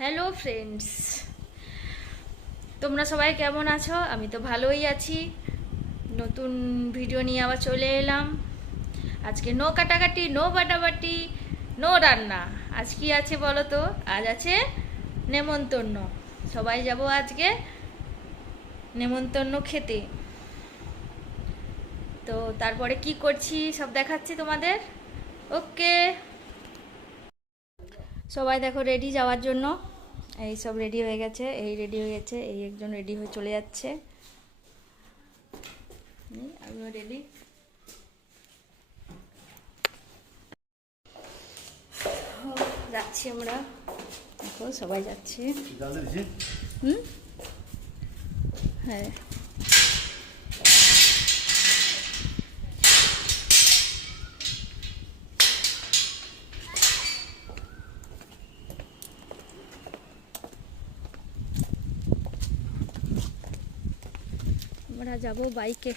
Hello friends, তোমরা সবাই কেমন আছো? আমি তো ভালোই আছি। নতুন ভিডিও নিয়ে আবার চলে এলাম। আজকে নো কাটাকাটি, নো বাটাবাটি, নো রান্না। আজ কি আছে বলো তো? আজ আছে নেমন্তন্ন। সবাই যাব আজকে নেমন্তন্ন খেতে। তো তারপরে কি করছি সব দেখাচ্ছি তোমাদের। ওকে, সবাই দেখো রেডি যাওয়ার জন্য। এই সব রেডি হয়ে গেছে, এই রেডি হয়ে গেছে, এই একজন রেডি হয়ে চলে যাচ্ছে। আমিও রেডি। যাচ্ছি আমরা, দেখো সবাই যাচ্ছে। হুম, হ্যাঁ। আমরা যাবো বাইকে,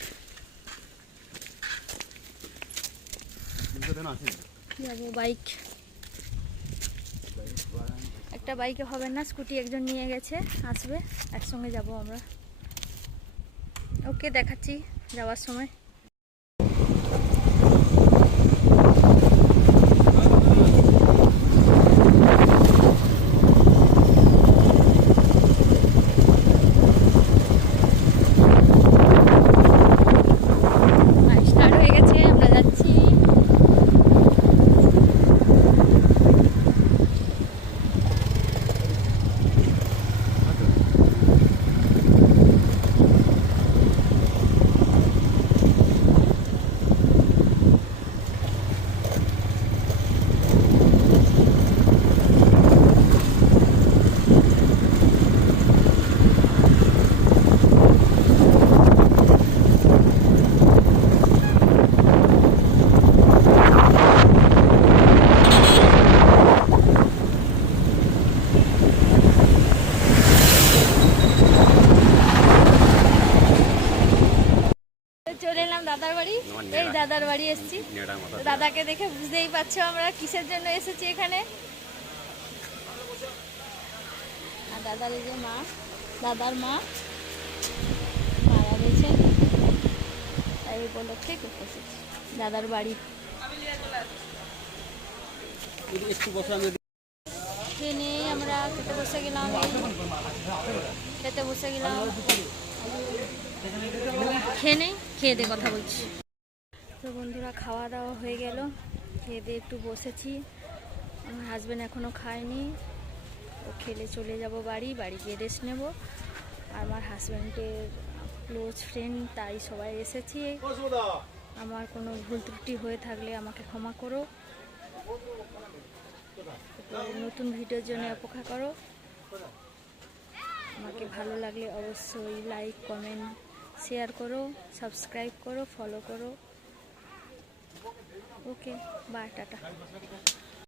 যাবো বাইক। একটা বাইকে হবে না, স্কুটি একজন নিয়ে গেছে, আসবে, একসঙ্গে যাব আমরা। ওকে, দেখাচ্ছি যাওয়ার সময়। স্টার্ট হয়ে গেছে, আমরা যাচ্ছি। চলে এলাম দাদার বাড়ি। এই দাদার বাড়ি এসেছি। দাদাকে দেখে বুঝতেই পারছো আমরা কিসের জন্য এসেছি এখানে। আর দাদার এই যে মা, দাদার মা মারা গেছেন, তাই উপলক্ষে এসেছি দাদার বাড়ি। ট্রেনে আমরা খেতে বসে গেলাম, খেতে বসে গেলাম। খেয়ে নেই, খেয়ে দিয়ে কথা বলছি। তো বন্ধুরা, খাওয়া দাওয়া হয়ে গেল, খেয়ে দিয়ে একটু বসেছি। আমার হাজব্যান্ড এখনও খায়নি, ও খেলে চলে যাব বাড়ি, বাড়ি গিয়ে রেস্ট নেব। আর আমার হাজব্যান্ডের ক্লোজ ফ্রেন্ড, তাই সবাই এসেছি। আমার কোনো ভুল ত্রুটি হয়ে থাকলে আমাকে ক্ষমা করো। নতুন ভিডিওর জন্য অপেক্ষা করো। আমাকে ভালো লাগলে অবশ্যই লাইক, কমেন্ট, শেয়ার করো, সাবস্ক্রাইব করো, ফলো করো। ওকে, বাই, টাটা।